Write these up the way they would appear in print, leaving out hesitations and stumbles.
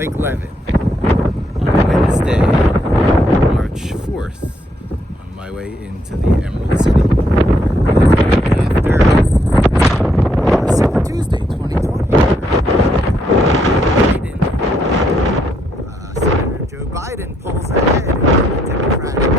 Mike Levin on Wednesday, March 4th, on my way into the Emerald City. After Super Tuesday 2020, Senator Joe Biden pulls ahead in the Democratic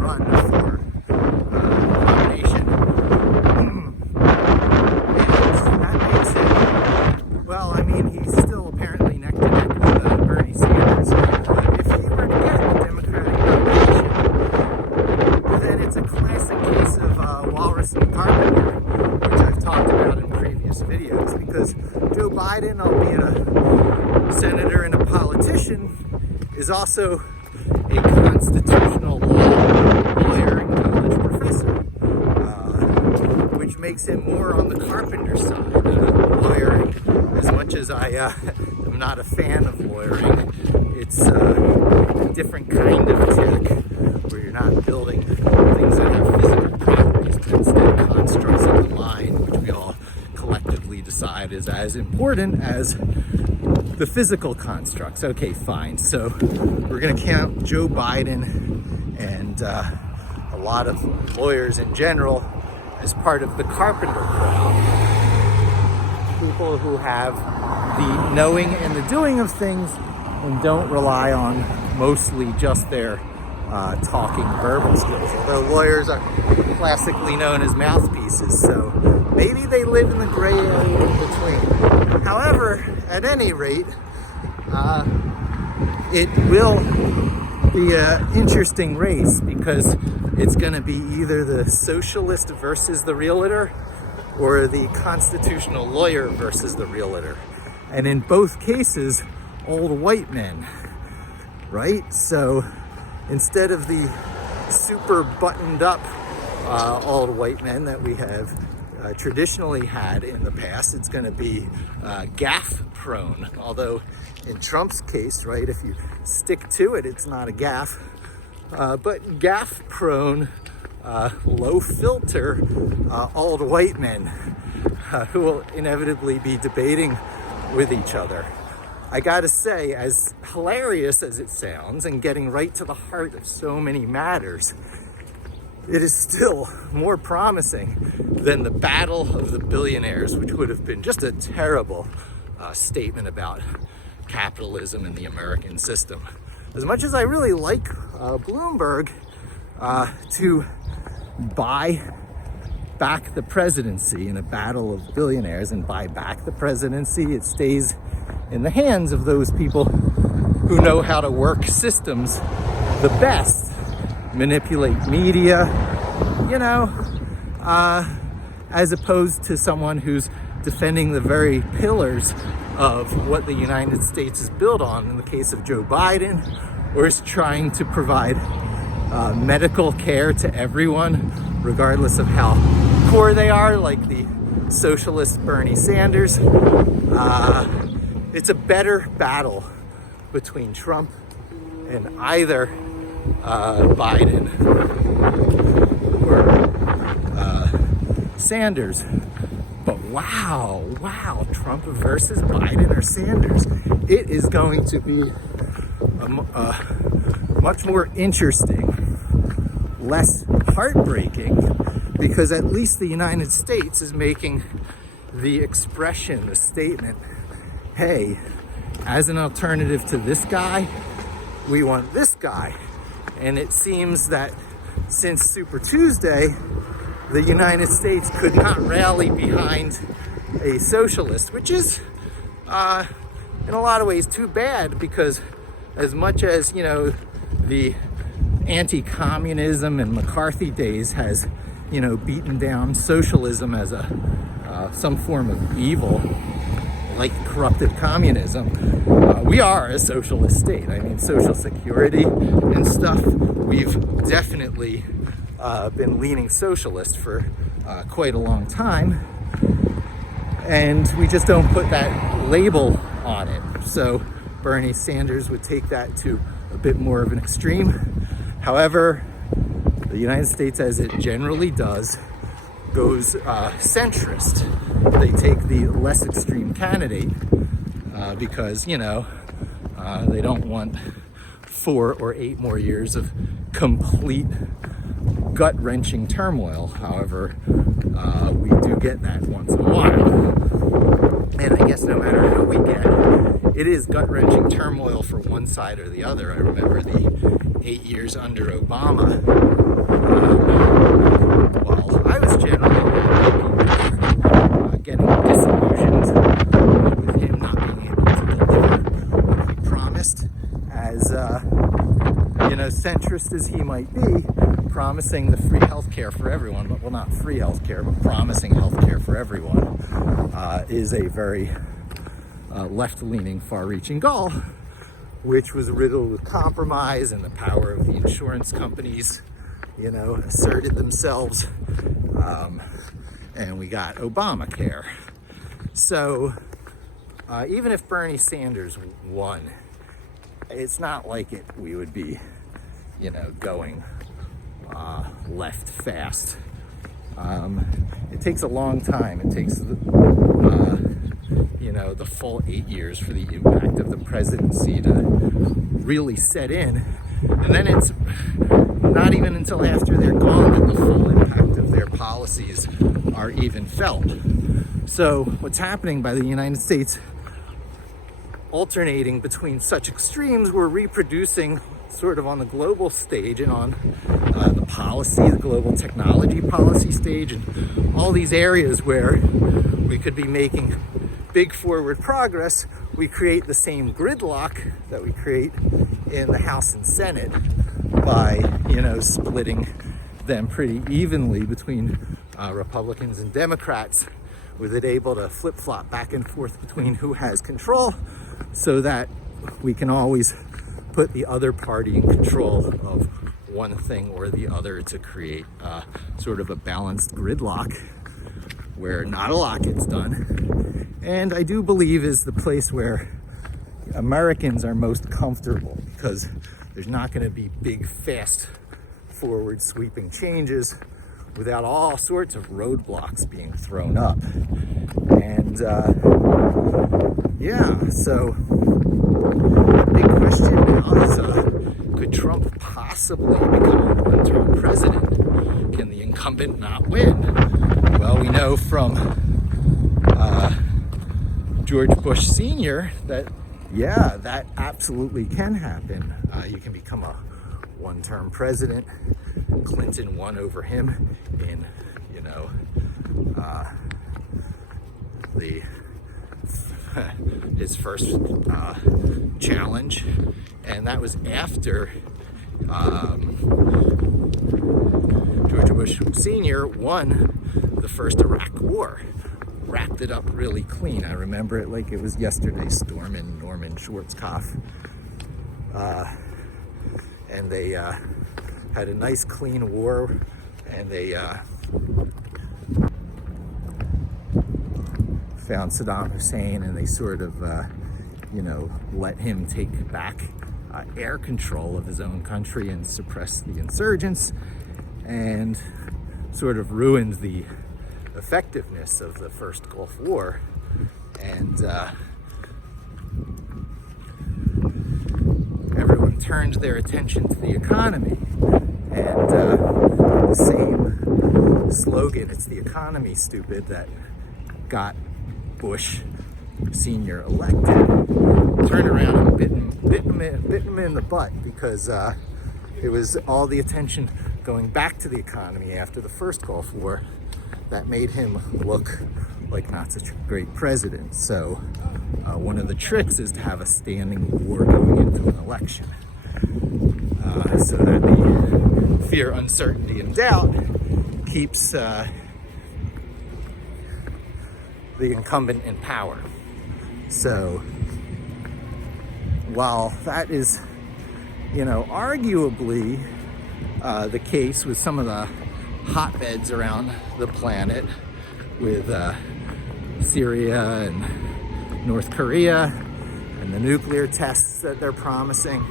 run for nomination. Well, I mean, he's still apparently neck to neck with Bernie Sanders. But if he were to get the Democratic nomination, then it's a classic case of Walrus and The Biden, which I've talked about in previous videos. Because Joe Biden, albeit a senator and a politician, is also a constitutional law lawyer and college professor, which makes him more on the carpenter side of lawyering. As much as I am not a fan of lawyering, it's a different kind of tech where you're not building things that have physical properties, but instead constructs of the mind, which we all collectively decide is as important as the physical constructs. Okay, fine. So we're going to count Joe Biden and a lot of lawyers in general as part of the carpenter crowd. People who have the knowing and the doing of things and don't rely on mostly just their talking verbal skills. Although lawyers are classically known as mouthpieces, so maybe they live in the gray area in between. However, at any rate, it will be an interesting race because it's going to be either the socialist versus the realtor or the constitutional lawyer versus the realtor. And in both cases, old white men, right? So instead of the super buttoned up old white men that we have traditionally had in the past, it's going to be gaffe prone. Although in Trump's case, right, if you stick to it, it's not a gaffe, but gaffe prone, low filter old white men who will inevitably be debating with each other. I gotta say, as hilarious as it sounds and getting right to the heart of so many matters, it is still more promising than the battle of the billionaires, which would have been just a terrible statement about capitalism and the American system. As much as I really like Bloomberg to buy back the presidency in a battle of billionaires and buy back the presidency, it stays in the hands of those people who know how to work systems the best, manipulate media, as opposed to someone who's defending the very pillars of what the United States is built on in the case of Joe Biden, or is trying to provide medical care to everyone, regardless of how poor they are, like the socialist Bernie Sanders. It's a better battle between Trump and either Biden or Sanders. But wow, Trump versus Biden or Sanders. It is going to be much more interesting, less heartbreaking, because at least the United States is making the expression, the statement, hey, as an alternative to this guy, we want this guy. And it seems that since Super Tuesday, the United States could not rally behind a socialist, which is in a lot of ways too bad, because as much as, the anti-communism and McCarthy days has, beaten down socialism as some form of evil, like corrupted communism, we are a socialist state. I mean, Social Security and stuff, we've definitely been leaning socialist for quite a long time, and we just don't put that label on it. So Bernie Sanders would take that to a bit more of an extreme. However, the United States, as it generally does, goes centrist. They take the less extreme candidate because, you know, they don't want 4 or 8 more years of complete gut-wrenching turmoil. However, we do get that once in a while. And I guess no matter how we get, it is gut-wrenching turmoil for one side or the other. I remember the 8 years under Obama. While I was generally getting disillusioned with him not being able to deliver what he promised, as you know, centrist as he might be, promising the free health care for everyone, but well, not free health care, but promising health care for everyone, is a very left-leaning, far-reaching goal, which was riddled with compromise, and the power of the insurance companies, you know, asserted themselves, and we got Obamacare. So even if Bernie Sanders won, it's not like we would be, you know, going left fast. It takes a long time. It takes, you know, the full 8 years for the impact of the presidency to really set in. And then it's not even until after they're gone that the full impact of their policies are even felt. So what's happening by the United States alternating between such extremes, we're reproducing sort of on the global stage and on the policy, the global technology policy stage, and all these areas where we could be making big forward progress. We create the same gridlock that we create in the House and Senate by, you know, splitting them pretty evenly between Republicans and Democrats, with it able to flip-flop back and forth between who has control, so that we can always put the other party in control of one thing or the other to create sort of a balanced gridlock where not a lot gets done. And I do believe is the place where Americans are most comfortable, because there's not going to be big, fast, forward sweeping changes without all sorts of roadblocks being thrown up. And yeah, so the big question now is, could Trump possibly become a one-term president? Can the incumbent not win? Well, we know from George Bush Sr. that, yeah, that absolutely can happen. You can become a one-term president. Clinton won over him in, you know, his first challenge, and that was after George Bush Sr. won the first Iraq War. Wrapped it up really clean. I remember it like it was yesterday, storming Norman Schwarzkopf. And they had a nice clean war, and they found Saddam Hussein, and they sort of, you know, let him take back air control of his own country and suppress the insurgents, and sort of ruined the effectiveness of the first Gulf War. And everyone turned their attention to the economy, and the same slogan, "It's the economy, stupid," that got Bush Sr. elected, turned around and bit him in the butt, because it was all the attention going back to the economy after the first Gulf War that made him look like not such a great president. So one of the tricks is to have a standing war going into an election, so that the fear, uncertainty, and doubt keeps the incumbent in power. So while that is, you know, arguably the case with some of the hotbeds around the planet, with Syria and North Korea and the nuclear tests that they're promising,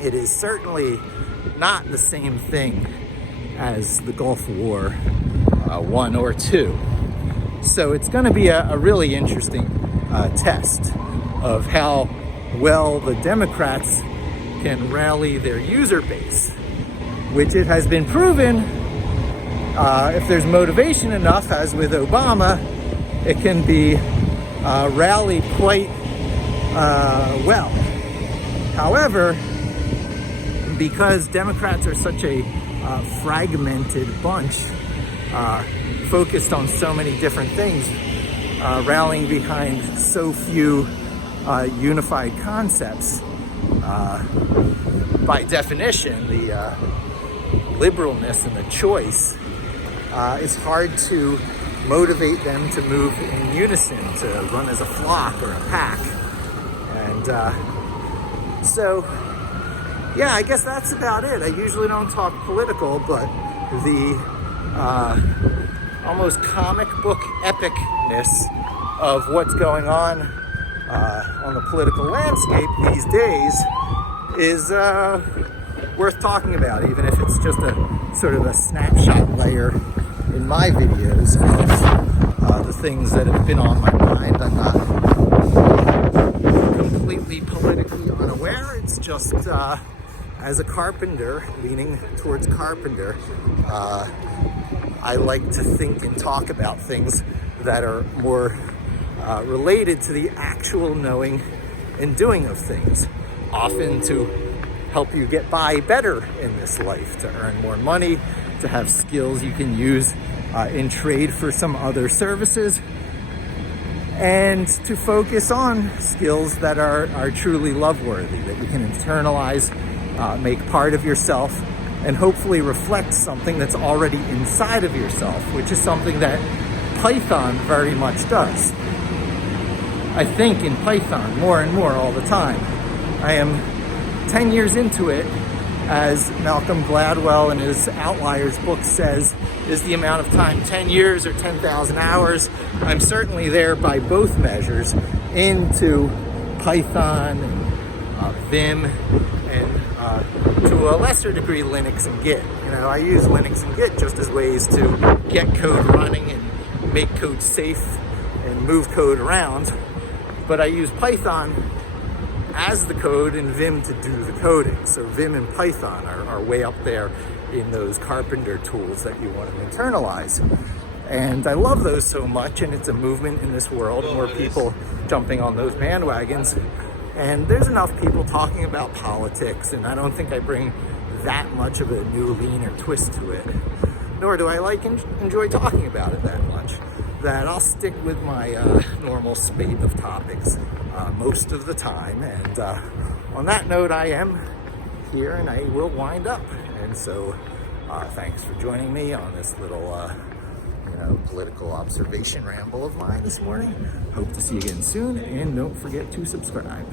it is certainly not the same thing as the Gulf War 1 or 2. So it's going to be a really interesting test. of how well the Democrats can rally their user base, which it has been proven, if there's motivation enough, as with Obama, it can be rallied quite well. However, because Democrats are such a fragmented bunch, focused on so many different things, rallying behind so few unified concepts, by definition, the liberalness and the choice, it's hard to motivate them to move in unison, to run as a flock or a pack. And so, yeah, I guess that's about it. I usually don't talk political, but the almost comic book epicness of what's going on the political landscape these days is worth talking about, even if it's just a sort of a snapshot layer in my videos of the things that have been on my mind. I'm not completely politically unaware. It's just as a carpenter, leaning towards carpenter, I like to think and talk about things that are more related to the actual knowing and doing of things, often to help you get by better in this life, to earn more money, to have skills you can use in trade for some other services, and to focus on skills that are truly love-worthy, that you can internalize, make part of yourself, and hopefully reflect something that's already inside of yourself, which is something that Python very much does. I think in Python more and more all the time. I am 10 years into it, as Malcolm Gladwell in his Outliers book says, is the amount of time, 10 years or 10,000 hours. I'm certainly there by both measures into Python and Vim, and to a lesser degree Linux and Git. You know, I use Linux and Git just as ways to get code running and make code safe and move code around. But I use Python as the code and Vim to do the coding. So Vim and Python are way up there in those carpenter tools that you want to internalize. And I love those so much, and it's a movement in this world, more people jumping on those bandwagons. And there's enough people talking about politics, and I don't think I bring that much of a new lean or twist to it. Nor do I enjoy talking about it that much, that I'll stick with my normal spate of topics most of the time. And on that note, I am here and I will wind up. And so thanks for joining me on this little political observation ramble of mine this morning. Hope to see you again soon, and don't forget to subscribe.